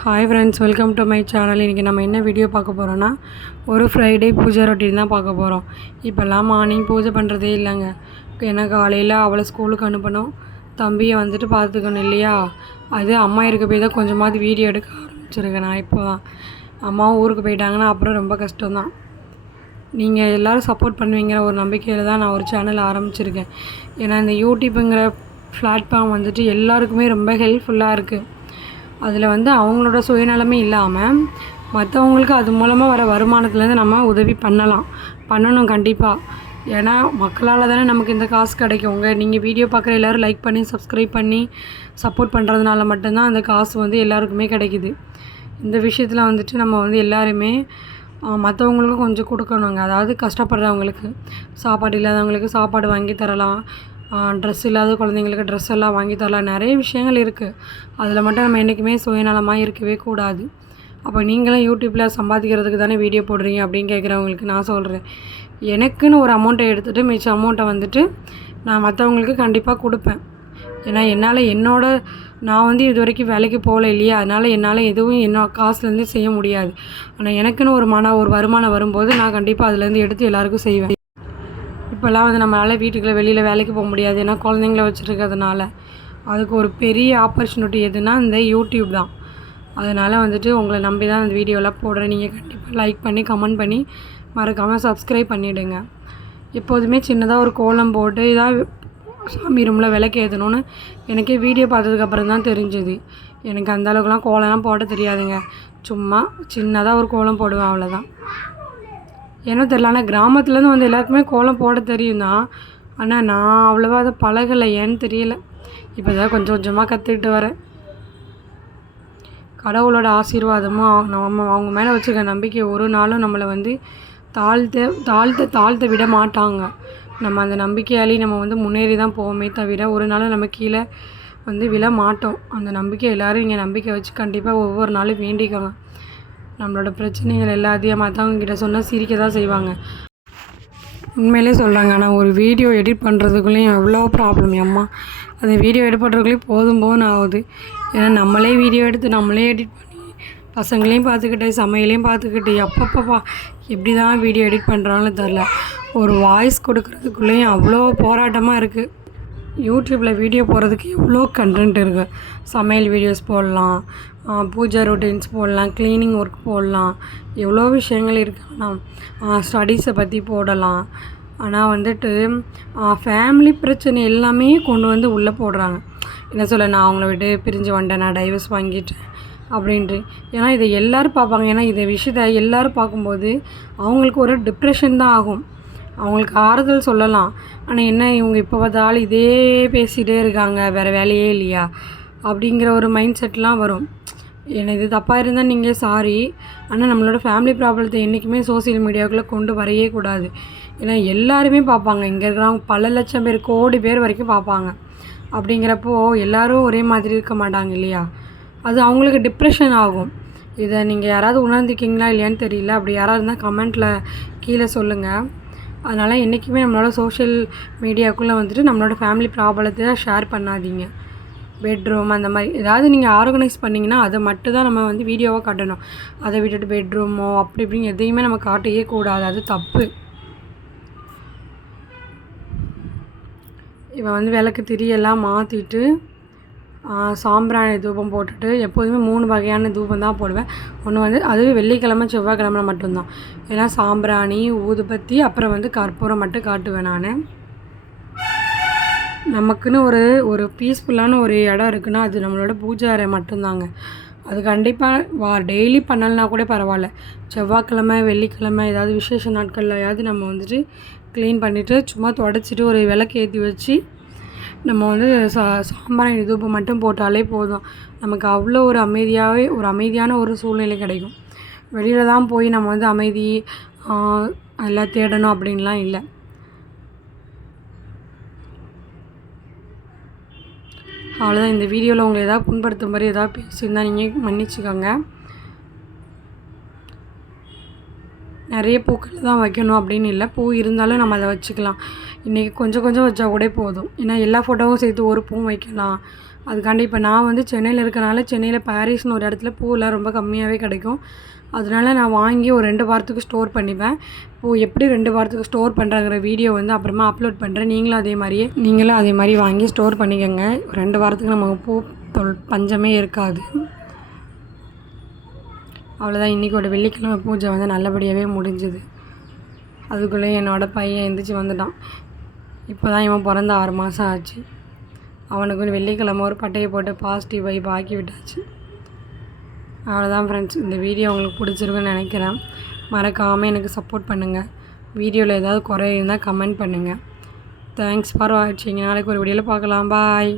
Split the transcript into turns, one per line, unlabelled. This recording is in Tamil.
Hi friends welcome to my channel இன்றைக்கி நம்ம என்ன வீடியோ பார்க்க போகிறோன்னா ஒரு ஃப்ரைடே பூஜை ரொட்டீன் தான் பார்க்க போகிறோம் இப்போல்லாம் மார்னிங் பூஜை பண்ணுறதே இல்லைங்க. ஏன்னா காலையில் அவளை ஸ்கூலுக்கு அனுப்பணும். தம்பியை வந்துட்டு பார்த்துக்கணும் இல்லையா? அது அம்மா இருக்க போய் தான் கொஞ்சமாவது வீடியோ எடுக்க ஆரம்பிச்சிருக்கேன் நான் இப்போ தான் அம்மாவும் ஊருக்கு போயிட்டாங்கன்னா அப்புறம் ரொம்ப கஷ்டம்தான். நீங்கள் எல்லோரும் சப்போர்ட் பண்ணுவீங்கிற ஒரு நம்பிக்கையில் தான் நான் ஒரு சேனல் ஆரம்பிச்சிருக்கேன். ஏன்னா இந்த யூடியூப்புங்கிற பிளாட்ஃபார்ம் வந்துட்டு எல்லாருக்குமே ரொம்ப ஹெல்ப்ஃபுல்லாக இருக்குது அதில் வந்து அவங்களோட சுயநலமே இல்லாமல் மற்றவங்களுக்கு அது மூலமாக வர வருமானத்துலேருந்து நம்ம உதவி பண்ணலாம். பண்ணணும் கண்டிப்பாக ஏன்னா மக்களால் தானே நமக்கு இந்த காசு கிடைக்கும். உங்கள் நீங்கள் வீடியோ பார்க்குற எல்லோரும் லைக் பண்ணி சப்ஸ்கிரைப் பண்ணி சப்போர்ட் பண்ணுறதுனால மட்டும்தான் அந்த காசு வந்து எல்லாருக்குமே கிடைக்குது. இந்த விஷயத்தில் வந்துட்டு நம்ம வந்து எல்லாருமே மற்றவங்களுக்கும் கொஞ்சம் கொடுக்கணுங்க. அதாவது கஷ்டப்படுறவங்களுக்கு சாப்பாடு இல்லாதவங்களுக்கு சாப்பாடு வாங்கி தரலாம். ட்ரெஸ் இல்லாத குழந்தைங்களுக்கு ட்ரெஸ் எல்லாம் வாங்கி தரலாம். நிறைய விஷயங்கள் இருக்குது அதில் மட்டும் நம்ம என்றைக்குமே சுயநலமாக இருக்கவே கூடாது. அப்போ நீங்களும் யூடியூப்பில் சம்பாதிக்கிறதுக்கு தானே வீடியோ போடுறீங்க அப்படின்னு கேட்குறவங்களுக்கு நான் சொல்கிறேன் எனக்குன்னு ஒரு அமௌண்ட்டை எடுத்துகிட்டு மிச்ச அமௌண்ட்டை வந்துட்டு நான் மற்றவங்களுக்கு கண்டிப்பாக கொடுப்பேன். ஏன்னா என்னால் என்னோட நான் வந்து இது வரைக்கும் வேலைக்கு போகல இல்லையா? அதனால் என்னால் எதுவும் என்ன காசுலேருந்து செய்ய முடியாது. ஆனால் எனக்குன்னு ஒரு மன ஒரு வருமானம் வரும்போது நான் கண்டிப்பாக அதுலேருந்து எடுத்து எல்லாருக்கும் செய்வேன். இப்போல்லாம் வந்து நம்மளால் வீட்டுக்குள்ளே வெளியில் வேலைக்கு போக முடியாது. ஏன்னா குழந்தைங்கள வச்சுருக்கிறதுனால. அதுக்கு ஒரு பெரிய ஆப்பர்ச்சுனிட்டி எதுனா இந்த யூடியூப் தான். அதனால் வந்துட்டு உங்களை நம்பி தான் அந்த வீடியோலாம் போடுறேன். நீங்கள் கண்டிப்பாக லைக் பண்ணி கமெண்ட் பண்ணி மறக்காமல் சப்ஸ்கிரைப் பண்ணிவிடுங்க எப்போதுமே சின்னதாக ஒரு கோலம் போட்டு இதாக சாமி ரூமில் விளக்கு ஏற்றணும்னு எனக்கே வீடியோ பார்த்ததுக்கப்புறம் தான் தெரிஞ்சுது. எனக்கு அந்தளவுக்குலாம் கோலம்லாம் போட தெரியாதுங்க. சும்மா சின்னதாக ஒரு கோலம் போடுவேன் அவ்வளோதான் ஏன்னா தெரில ஆனால் கிராமத்துலேருந்து வந்து எல்லாருக்குமே கோலம் போட தெரியும் தான் ஆனால் நான் அவ்வளோவா அதை பழகலை ஏன்னு தெரியல. இப்போ தான் கொஞ்சம் கொஞ்சமாக கற்றுக்கிட்டு வரேன். கடவுளோட ஆசீர்வாதமும் நம்ம அவங்க மேலே வச்சுருக்க நம்பிக்கை ஒரு நாளும் நம்மளை வந்து தாழ்த்த தாழ்த்த தாழ்த்த விட மாட்டாங்க. நம்ம அந்த நம்பிக்கையாலேயும் நம்ம வந்து முன்னேறி தான் போவோமே தவிர ஒரு நாளும் நம்ம கீழே வந்து விழ மாட்டோம். அந்த நம்பிக்கை எல்லோரும் இங்கே நம்பிக்கை வச்சு கண்டிப்பாக ஒவ்வொரு நாளும் வேண்டிக்கோங்க. நம்மளோட பிரச்சனைகள் எல்லாத்தையும் மற்றவங்கக்கிட்ட சொன்னால் சிரிக்க தான் செய்வாங்க. உண்மையிலே சொல்கிறாங்க ஆனால் ஒரு வீடியோ எடிட் பண்ணுறதுக்குள்ளேயும் எவ்வளோ ப்ராப்ளம் அம்மா? அந்த வீடியோ எடிட் பண்ணுறதுக்குள்ளேயும் போதும் போதும் ஆகுது. ஏன்னா நம்மளே வீடியோ எடுத்து நம்மளே எடிட் பண்ணி பசங்களையும் பார்த்துக்கிட்டு சமையலையும் பார்த்துக்கிட்டு எப்பப்பப்பா எப்படி தான் வீடியோ எடிட் பண்ணுறான்னு தெரில ஒரு வாய்ஸ் கொடுக்குறதுக்குள்ளேயும் அவ்வளோ போராட்டமாக இருக்குது யூடியூப்பில் வீடியோ போடுறதுக்கு எவ்வளோ கண்டென்ட் இருக்குது சமையல் வீடியோஸ் போடலாம் பூஜா ரொட்டீன்ஸ் போடலாம் க்ளீனிங் ஒர்க் போடலாம். எவ்வளோ விஷயங்கள் இருக்குது ஆனால் ஸ்டடீஸை பற்றி போடலாம். ஆனால் வந்துட்டு ஃபேமிலி பிரச்சனை எல்லாமே கொண்டு வந்து உள்ளே போடுறாங்க. என்ன சொல்ல நான் அவங்கள விட்டு பிரிஞ்சு வந்துட்டேன் நான் டைவர்ஸ் வாங்கிட்டேன் அப்படின்ட்டு. ஏன்னா இதை எல்லோரும் பார்ப்பாங்க. ஏன்னா இதை விஷயத்த எல்லோரும் பார்க்கும்போது அவங்களுக்கு ஒரு டிப்ரெஷன் தான் ஆகும். அவங்களுக்கு ஆறுதல் சொல்லலாம். ஆனால் என்ன இவங்க இப்போ பார்த்தாலும் இதே பேசிகிட்டே இருக்காங்க வேறு வேலையே இல்லையா? அப்படிங்கிற ஒரு மைண்ட் செட்லாம் வரும். என்ன இது தப்பாக இருந்தால் நீங்கள் சாரி ஆனால் நம்மளோட ஃபேமிலி ப்ராப்ளத்தை என்றைக்குமே சோசியல் மீடியாவுக்குள்ளே கொண்டு வரையே கூடாது. ஏன்னா எல்லாருமே பார்ப்பாங்க. இங்கே இருக்கிறவங்க பல லட்சம் பேர் கோடி பேர் வரைக்கும் பார்ப்பாங்க. அப்படிங்கிறப்போ எல்லோரும் ஒரே மாதிரி இருக்க மாட்டாங்க இல்லையா? அது அவங்களுக்கு டிப்ரெஷன் ஆகும். இதை நீங்கள் யாராவது உணர்ந்துக்கிங்களா இல்லையான்னு தெரியல. அப்படி யாராவது இருந்தால் கமெண்ட்டில் கீழே சொல்லுங்கள் அதனால் என்றைக்குமே நம்மளோட சோஷியல் மீடியாவுக்குள்ளே வந்துட்டு நம்மளோட ஃபேமிலி ப்ராப்ளத்தை ஷேர் பண்ணாதீங்க. பெட்ரூம் அந்த மாதிரி ஏதாவது நீங்கள் ஆர்கனைஸ் பண்ணிங்கன்னா அதை மட்டும் தான் நம்ம வந்து வீடியோவாக காட்டணும். அதை விட்டுட்டு பெட்ரூமோ அப்படி இப்படின்னு எதையுமே நம்ம காட்டவே கூடாது. அது தப்பு. இவன் வந்து விளக்கு திரியெல்லாம் மாற்றிட்டு சாம்பிராணி தூபம் போட்டுட்டு எப்போதுமே மூணு வகையான தூபம் தான் போடுவேன். ஒன்று வந்து அதுவே வெள்ளிக்கிழமை செவ்வாய்க்கிழமை மட்டும்தான். ஏன்னா சாம்பிராணி ஊதுபத்தி அப்புறம் வந்து கற்பூரம் மட்டும் காட்டுவேன் நான். நமக்குன்னு ஒரு ஒரு பீஸ்ஃபுல்லான ஒரு இடம் இருக்குன்னா அது நம்மளோட பூஜை அறை மட்டும்தாங்க. அது கண்டிப்பாக வா டெய்லி பண்ணலைனா கூட பரவாயில்ல. செவ்வாய்க்கிழமை வெள்ளிக்கிழமை ஏதாவது விசேஷ நாட்கள்லையாவது நம்ம வந்துட்டு க்ளீன் பண்ணிவிட்டு சும்மா தொடச்சிட்டு ஒரு விளக்கு ஏற்றி வச்சு நம்ம வந்து சா சாம்பார் இதுப்பு மட்டும் போட்டாலே போதும். நமக்கு அவ்வளோ ஒரு அமைதியாகவே ஒரு அமைதியான ஒரு சூழ்நிலை கிடைக்கும். வெளியில் தான் போய் நம்ம வந்து அமைதி எல்லாம் தேடணும் அப்படின்லாம் இல்லை. அவ்வளோதான் இந்த வீடியோவில் உங்களை எதாவது புண்படுத்தும் மாதிரி எதாவது பேசியிருந்தா நீங்கள் மன்னிச்சுக்கோங்க. நிறைய பூக்கள் தான் வைக்கணும் அப்படின்னு இல்லை. பூ இருந்தாலும் நம்ம அதை வச்சுக்கலாம். இன்றைக்கி கொஞ்சம் கொஞ்சம் வச்சா கூட போதும். ஏன்னா எல்லா ஃபோட்டோவும் சேர்த்து ஒரு பூ வைக்கலாம். அதுக்காண்டி இப்போ நான் வந்து சென்னையில் இருக்கனால சென்னையில் பாரிஸ்னு ஒரு இடத்துல பூவெல்லாம் ரொம்ப கம்மியாகவே கிடைக்கும். அதனால நான் வாங்கி ஒரு ரெண்டு வாரத்துக்கு ஸ்டோர் பண்ணிப்பேன். பூ எப்படி ரெண்டு வாரத்துக்கு ஸ்டோர் பண்ணுறாங்கிற வீடியோ வந்து அப்புறமா அப்லோட் பண்ணுறேன் நீங்களும் அதே மாதிரியே நீங்களும் அதே மாதிரி வாங்கி ஸ்டோர் பண்ணிக்கோங்க. ரெண்டு வாரத்துக்கு நமக்கு பூ தொல் பஞ்சமே இருக்காது. அவ்வளோதான் இன்றைக்கோட வெள்ளிக்கிழமை பூஜை வந்து நல்லபடியாகவே முடிஞ்சுது. அதுக்குள்ளே என்னோடய பையன் எழுந்திரிச்சு வந்துட்டான். இப்போ தான் இவன் பிறந்த ஆறு மாதம் ஆச்சு. அவனுக்கு வெள்ளிக்கிழமை ஒரு பட்டையை போட்டு பாசிட்டிவ் வைப் ஆக்கி விட்டாச்சு. அவ்வளோதான் ஃப்ரெண்ட்ஸ் இந்த வீடியோ உங்களுக்கு பிடிச்சிருக்குன்னு நினைக்கிறேன். மறக்காமல் எனக்கு சப்போர்ட் பண்ணுங்கள் வீடியோவில் ஏதாவது குறை இருந்தால் கமெண்ட் பண்ணுங்கள் தேங்க்ஸ் ஃபார் வாட்சிங் நாளைக்கு ஒரு வீடியோவில் பார்க்கலாம். பாய்